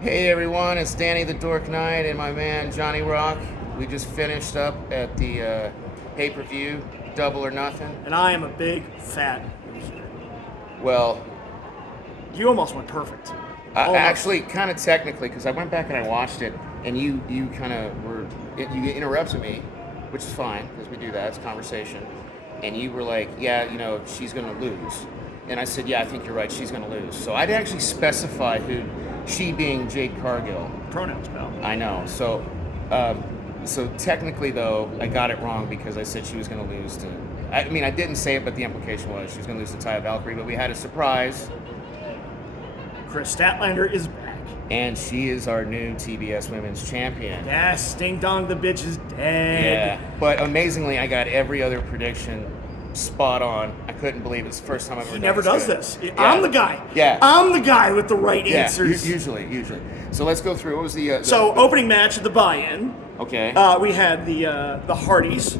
Hey everyone, it's Danny the Dork Knight and my man Johnny Rock. We just finished up at the pay-per-view, Double or Nothing. And I am a big, fat loser. Well, You almost went perfect. actually, kind of technically, because I went back and I watched it, and you kind of you interrupted me, which is fine, because we do that, it's conversation. And you were like, yeah, she's going to lose. And I said, yeah, I think you're right, she's going to lose. So I'd actually specify who, she being Jade Cargill. Pronouns, pal. I know. So technically, though, I got it wrong because I said she was going to lose to. I didn't say it, but the implication was she was going to lose to Taya Valkyrie. But we had a surprise, Chris Statlander is back. and she is our new TBS Women's Champion. Yes, Ding Dong, the bitch is dead. Yeah. But amazingly, I got every other prediction spot on. I couldn't believe it's the first time I've ever. He never does this. Yeah. I'm the guy. Yeah. I'm the guy with the right Yeah. answers. Usually. So let's go through. What was the? Opening match at the buy-in. Okay. We had the Hardys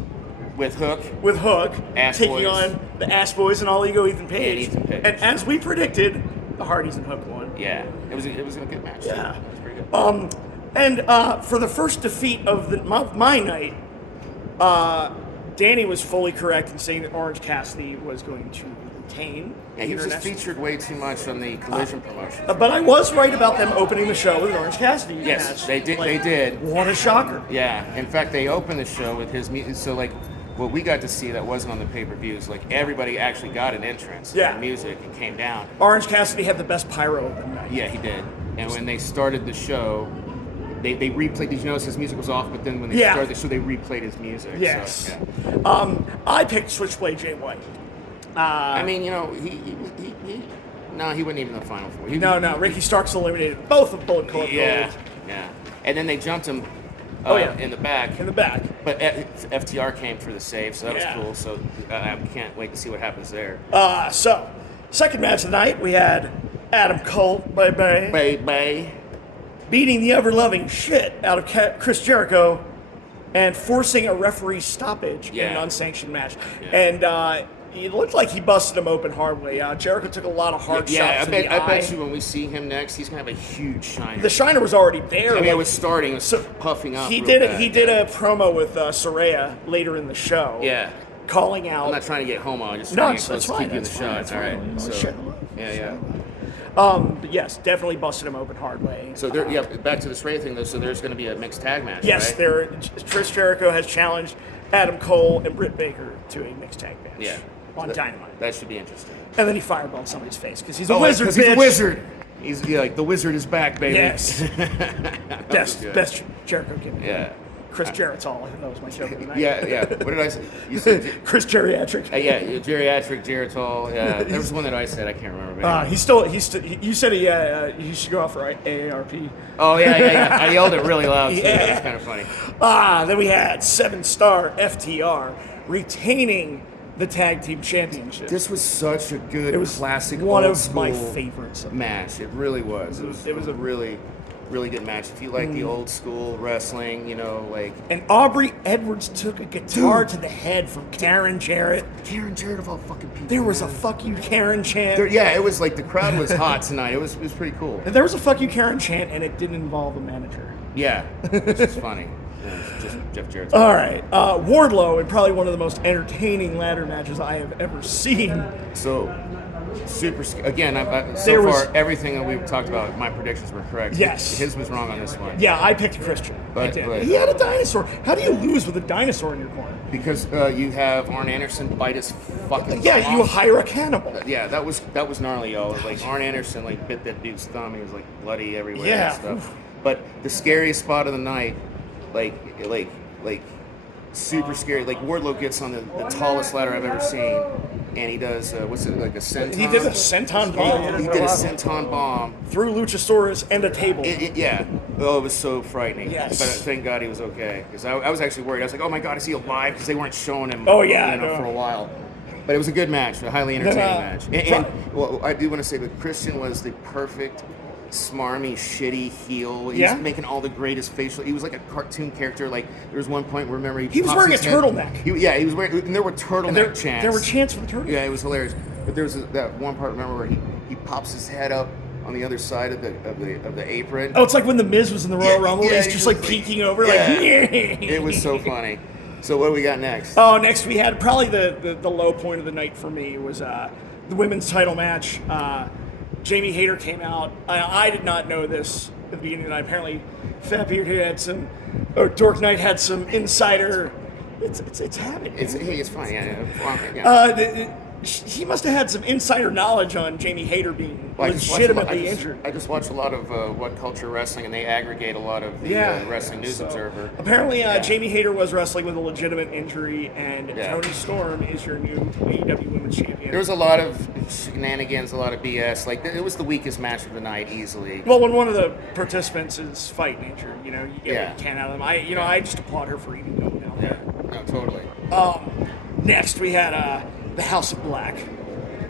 With Hook. with Hook Ass taking Boys. on the Ass Boys and All Ego Ethan Page. Ethan Page. And as we predicted, the Hardys and Hook won. Yeah. It was a good match. Yeah. It was pretty good. And for the first defeat of my night, Danny was fully correct in saying that Orange Cassidy was going to retain. Yeah, he was just international- featured way too much on the Collision promotion. But I was right about them opening the show with an Orange Cassidy Yes, match. they did. They did. What a shocker! Yeah. In fact, they opened the show with his music. So what we got to see that wasn't on the pay-per-views, everybody actually got an entrance. Yeah. And music and came down. Orange Cassidy had the best pyro of the night. Yeah, he did. And when they started the show, they replayed. Did you notice his music was off? But then when they Yeah. started the show, they replayed his music. Yes. So, yeah. I picked Switchblade Jay White. He wasn't even in the final four. No, Ricky Starks eliminated both of Bullet Club Yeah. Gold Yeah. And then they jumped him. In the back. in the back. But FTR came for the save, so that was Yeah. cool. So I can't wait to see what happens there. So, second match of the night, we had Adam Cole, Bay. beating the ever-loving shit out of Chris Jericho and forcing a referee stoppage in an Yeah. unsanctioned match. Yeah. And it looked like he busted him open hard way. Jericho took a lot of hard Yeah, shots I in the eye. bet you when we see him next, he's gonna have a huge shiner. The Shiner was already there. it was starting, it was puffing up. He real did it. bad. He did a promo with Soraya later in the show. Yeah. calling out. I'm not trying to get homo. I'm just No, trying to that's keep fine. you in the That's fine. shots. That's All right. fine. So, Shit. yeah. But yes, definitely busted him open hard way. So back to the Saraya thing though. So there's going to be a mixed tag match. Yes, right? Chris Jericho has challenged Adam Cole and Britt Baker to a mixed tag match. Yeah. On Dynamite. That should be interesting. And then he fireballed somebody's face because he's a wizard. He's a bitch. wizard. He's like the wizard is back, baby. Yes. best good. best Jericho gimmick. Yeah. Chris Geritol. That was my joke of the night. Yeah. What did I say? You said. Chris Geriatric. Yeah, geriatric, geritol. Yeah, there was one that I said. I can't remember. But You said he should go out for AARP. Oh yeah. I yelled it really loud. Too. Yeah. That was kind of funny. Then we had 7-star FTR retaining the tag team championship. This was such a good, classic, one old of my school favorites. match. It really was. It was a really, really good match. If you like the old school wrestling, And Aubrey Edwards took a guitar to the head from Karen Jarrett. Karen Jarrett of all fucking people. There was a "fuck you, Karen" chant. It was like the crowd was hot tonight. It was pretty cool. There was a "fuck you, Karen" chant, and it didn't involve a manager. Yeah, which is funny. Yeah, it's just Jeff Jarrett's. All right, Wardlow in probably one of the most entertaining ladder matches I have ever seen. So, again, everything that we've talked about, my predictions were correct. Yes. His was wrong on this one. Yeah, I picked Christian. But- I did. but- He had a dinosaur. How do you lose with a dinosaur in your corner? Because you have Arn Anderson bite his fucking Yeah, thumb you off. hire a cannibal. Yeah, that was gnarly, y'all. Like Arn Anderson bit that dude's thumb. He was bloody everywhere Yeah. and stuff. But the scariest spot of the night, like super scary. Wardlow gets on the tallest ladder I've ever seen, and he does a senton. He did a senton bomb. He did a senton bomb. Through Luchasaurus and a table. Yeah. Oh, it was so frightening. Yes. But thank God he was okay. Because I was actually worried. I was like, oh my God, is he alive? Because they weren't showing him Oh, yeah, I know. for a while. But it was a good match, a highly entertaining match. And I do want to say that Christian was the perfect smarmy, shitty heel. He Yeah. was making all the greatest facial. He was like a cartoon character. There was one point where remember He was pops wearing his a head- turtleneck. He was wearing, and there were turtleneck chants. There were chants for the turtle. Yeah, it was hilarious. But there was that one part, remember, where he pops his head up on the other side of the apron. Oh, it's like when the Miz was in the Royal Rumble. Yeah, He's just like peeking over, yeah. like. It was so funny. So what do we got next? Oh, next we had probably the low point of the night for me was the women's title match. Jamie Hayter came out. I did not know this at the beginning of the night. Apparently, Fat Beard or Dork Knight had some insider. It's happening. It's funny. Yeah. He must have had some insider knowledge on Jamie Hayter being legitimately injured. I just watch a lot of What Culture Wrestling, and they aggregate a lot of the Wrestling News Observer. Apparently, Jamie Hayter was wrestling with a legitimate injury, and Toni Storm is your new AEW Women's Champion. There was a lot of shenanigans, a lot of BS. Like, it was the weakest match of the night, easily. Well, when one of the participants is fighting injured, you get what you can out of them. I just applaud her for even going out there. No, totally. Next, we had the House of Black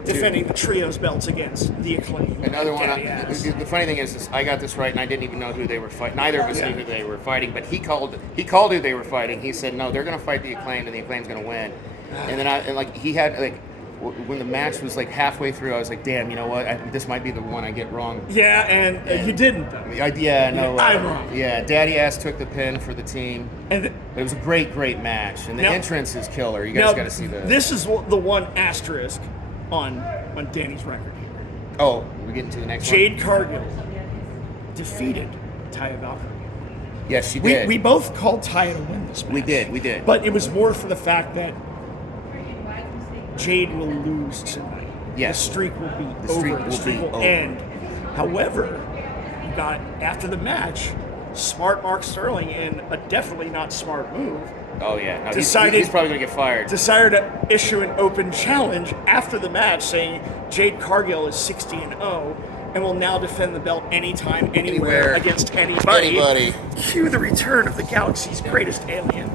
defending the trios belts against the Acclaim. Another one. The funny thing is I got this right, and I didn't even know who they were fighting. Neither of us knew who they were fighting, but he called who they were fighting. He said, "No, they're going to fight the Acclaim, and the Acclaim's going to win." And then he had when the match was like halfway through, I was like, "Damn, you know what? This might be the one I get wrong." Yeah, and you didn't though. I'm wrong. Yeah, Daddy Ass took the pin for the team. But it was a great match, and the entrance is killer. You guys got to see that. This is the one asterisk on Danny's record here. Oh, we're getting to the next Jade one? Cargill defeated Taya Valkyrie. Yes, she did. We both called Taya to win this match. We did. But it was more for the fact that Jade will lose tonight. Yes. The streak will be over. The streak will end. However, you got, after the match, smart Mark Sterling in a definitely not smart move. Oh, yeah. No, he's probably going to get fired. Decided to issue an open challenge after the match saying Jade Cargill is 60-0 and will now defend the belt anytime, anywhere against anybody. Cue the return of the galaxy's greatest alien,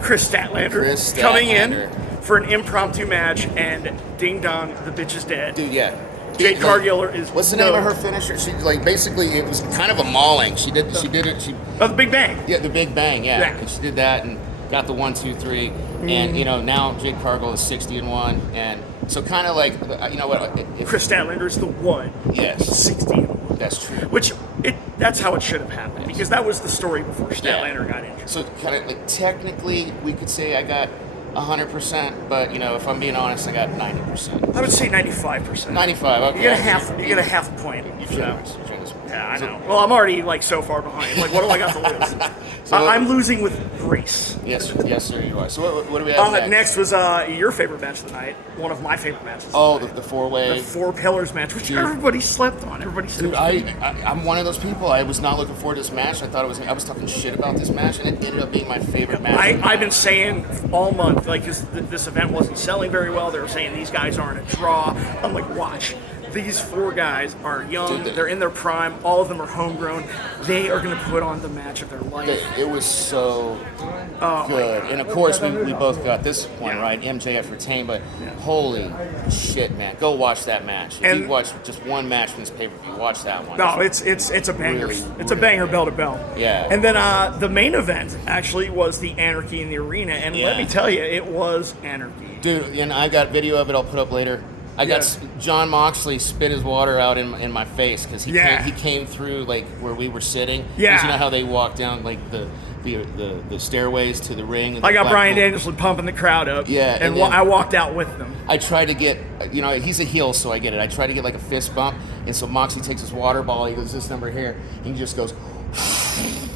Chris Statlander, coming in for an impromptu match, and ding dong, the bitch is dead. Dude, yeah. Jade Cargill is. What's the name of her finisher? She basically it was kind of a mauling. She did it. The Big Bang. Yeah, the Big Bang. Yeah. And she did that and got the 1, 2, 3. And now Jade Cargill is 60-1, and so kind of like Chris Statlander is the one. Yes. 60-1. That's true. That's how it should have happened, because that was the story before Statlander got injured. So kind of technically we could say I got 100%, but if I'm being honest, I got 90%. I would say 95%. 95. Okay. You get a half a point. Yeah, I know. Well, I'm already so far behind. What do I got to lose? I'm losing with grace. Yes, sir, you are. So what do we have next? Next was your favorite match of the night. One of my favorite matches. Oh, the four-way. The Four Pillars match, which everybody slept on. Everybody said. Dude, I'm one of those people. I was not looking forward to this match. I was talking shit about this match, and it ended up being my favorite match. I've been saying all month, because this event wasn't selling very well. They were saying these guys aren't a draw. I'm like, watch. These four guys are young. They're in their prime. All of them are homegrown. They are going to put on the match of their life. It was so good. And, of course, we both got this one, right? MJF retained, but holy shit, man. Go watch that match. If you watch just one match from this pay-per-view, watch that one. No, it's a banger. It's a banger bell to bell. Yeah. And then the main event actually was the Anarchy in the Arena. And let me tell you, it was anarchy. Dude, and I got video of it. I'll put up later. I got John Moxley spit his water out in my face because he came through where we were sitting. Yeah. 'Cause you know how they walk down the stairways to the ring. I got Bryan Danielson pumping the crowd up. Yeah. And I walked out with them. I tried to get, he's a heel, so I get it. I tried to get a fist bump, and so Moxley takes his water ball. He goes this number here, and he just goes.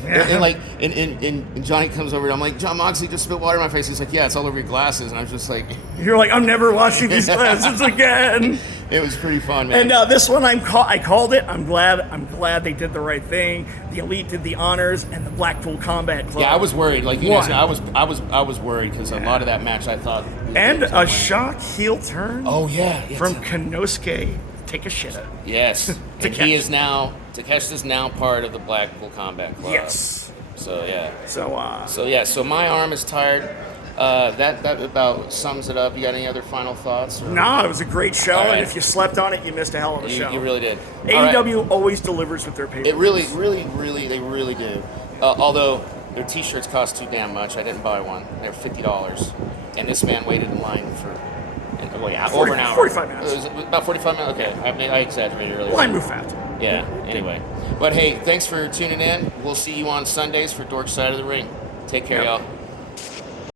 And Johnny comes over and I'm like, John Moxley just spit water in my face. He's like, yeah, it's all over your glasses. And I was just like, you're like, I'm never washing these glasses again. It was pretty fun, man. And this one I called it. I'm glad they did the right thing. The Elite did the honors, and the Blackpool Combat Club. Yeah, I was worried. Like you guys, I was worried because a lot of that match I thought. And a shock heel turn. Oh yeah, from Konosuke. Take a shit out. Yes. Takeshita is now part of the Blackpool Combat Club. Yes. So yeah. So my arm is tired. That about sums it up. You got any other final thoughts? No, it was a great show, and if you slept on it, you missed a hell of a show. You really did. AEW always delivers with their pay-per-views. It really, they really do. Although their T-shirts cost too damn much, I didn't buy one. They're $50, and this man waited in line for And, well, yeah, 40 over an hour. 45 minutes. It was about 45 minutes. Okay, I exaggerated earlier. Well, I move fast. Yeah. Anyway, but hey, thanks for tuning in. We'll see you on Sundays for Dork Side of the Ring. Take care, y'all.